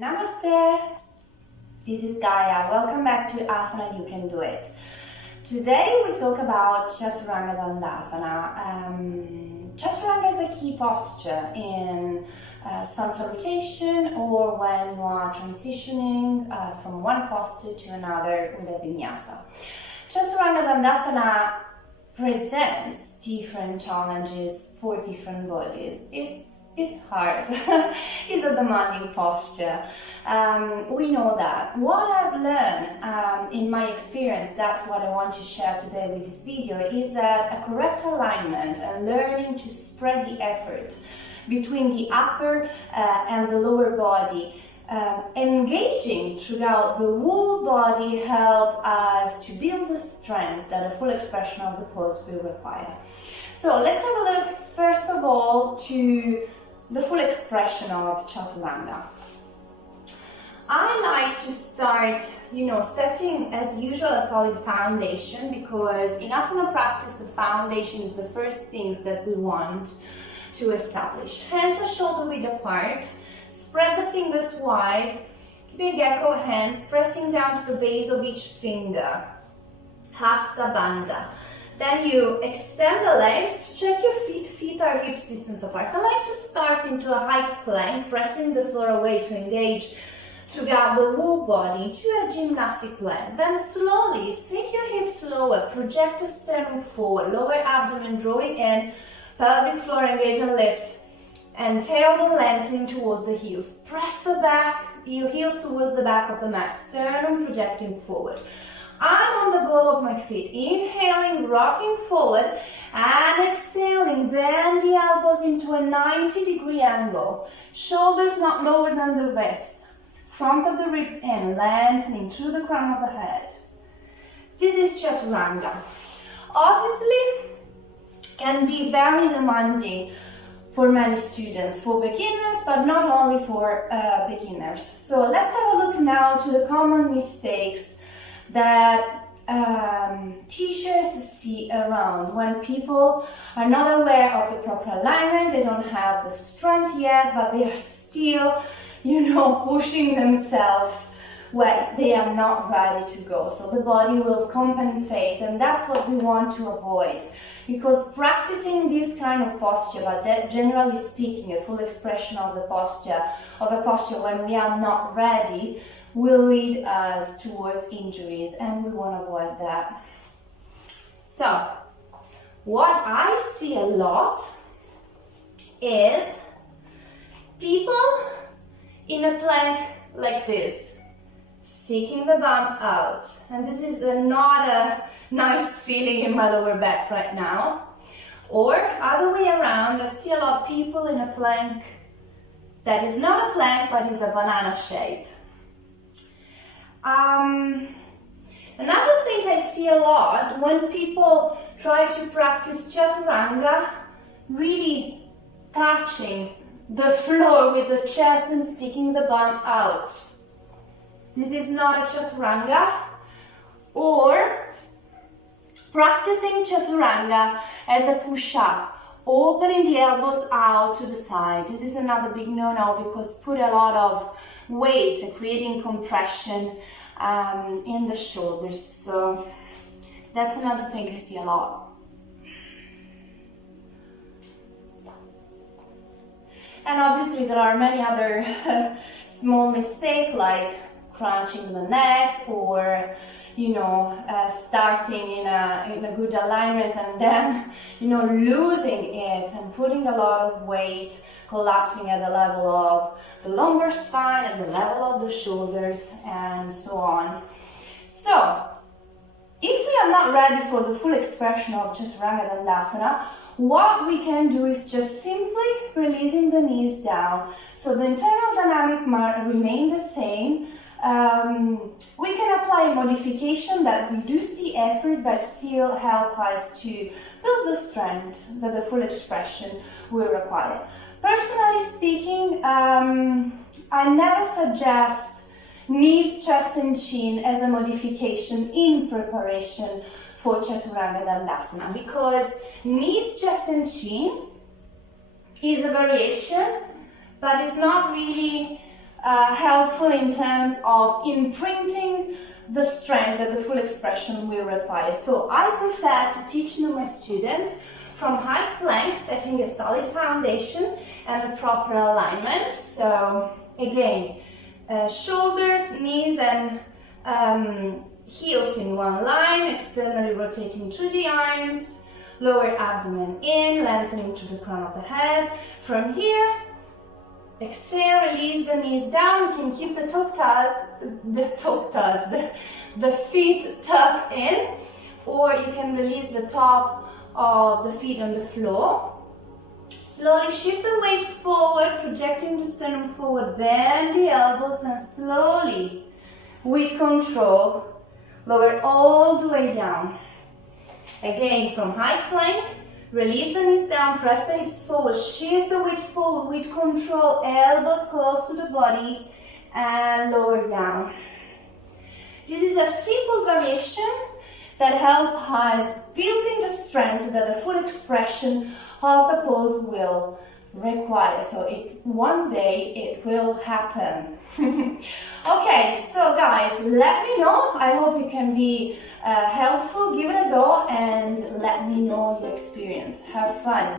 Namaste! This is Gaia. Welcome back to Asana, You Can Do It. Today we talk about Chaturanga Dandasana. Chaturanga is a key posture in sun salutation or when you are transitioning from one posture to another with a Vinyasa. Chaturanga Dandasana presents different challenges for different bodies. It's hard. It's a demanding posture. We know that. What I've learned in my experience, that's what I want to share today with this video, is that a correct alignment and learning to spread the effort between the upper and the lower body, engaging throughout the whole body, help us to build the strength that a full expression of the pose will require. So let's have a look first of all to the full expression of Chaturanga. I like to start, setting as usual a solid foundation, because in asana practice the foundation is the first things that we want to establish. Hands are shoulder width apart. Spread the fingers wide, big echo hands, pressing down to the base of each finger. Hasta Bandha. Then you extend the legs, check your feet, feet are hips distance apart. I like to start into a high plank, pressing the floor away to engage throughout the whole body into a gymnastic plank. Then slowly sink your hips lower, project the sternum forward, lower abdomen drawing in, pelvic floor engage and lift. And tailbone lengthening towards the heels. Press the back, your heels towards the back of the mat. Sternum projecting forward. I'm on the ball of my feet. Inhaling, rocking forward. And exhaling, bend the elbows into a 90-degree angle. Shoulders not lower than the wrist. Front of the ribs in, lengthening through the crown of the head. This is Chaturanga. Obviously, can be very demanding for many students, for beginners, but not only for beginners. So let's have a look now to the common mistakes that teachers see around when people are not aware of the proper alignment. They don't have the strength yet, but they are still, pushing themselves when they are not ready to go. So the body will compensate, and that's what we want to avoid. Because practicing this kind of posture, but that generally speaking, a full expression of a posture when we are not ready, will lead us towards injuries, and we want to avoid that. So, what I see a lot is people in a plank like this, sticking the bum out, and this is not a nice feeling in my lower back right now. Or other way around, I see a lot of people in a plank that is not a plank but is a banana shape. Another thing I see a lot when people try to practice Chaturanga, really touching the floor with the chest and sticking the bum out. This is not a Chaturanga. Or practicing Chaturanga as a push-up, opening the elbows out to the side. This is another big no-no, because put a lot of weight and creating compression in the shoulders. So that's another thing I see a lot. And obviously there are many other small mistakes, like crunching the neck, or starting in a good alignment and then losing it and putting a lot of weight, collapsing at the level of the lumbar spine and the level of the shoulders, and so on. So if we are not ready for the full expression of Chaturanga Dandasana, what we can do is just simply releasing the knees down. So the internal dynamic might remain the same. We can apply a modification that reduces the effort but still help us to build the strength that the full expression will require. Personally speaking, I never suggest knees, chest and chin as a modification in preparation for Chaturanga Dandasana, because knees, chest and chin is a variation, but it's not really helpful in terms of imprinting the strength that the full expression will require. So I prefer to teach to my students from high plank, setting a solid foundation and a proper alignment. So again, shoulders, knees and heels in one line, externally rotating through the arms, lower abdomen in, lengthening to the crown of the head. From here, exhale, release the knees down. You can keep the the feet tucked in, or you can release the top of the feet on the floor. Slowly shift the weight forward, projecting the sternum forward, bend the elbows and slowly, with control, lower all the way down. Again, from high plank, release the knees down, press the hips forward, shift the weight forward with control, elbows close to the body and lower down. This is a simple variation that helps us building the strength that the full expression of the pose will require. So one day it will happen. Okay, so guys, let me know. I hope it can be helpful. Give it a go and let me know your experience. Have fun.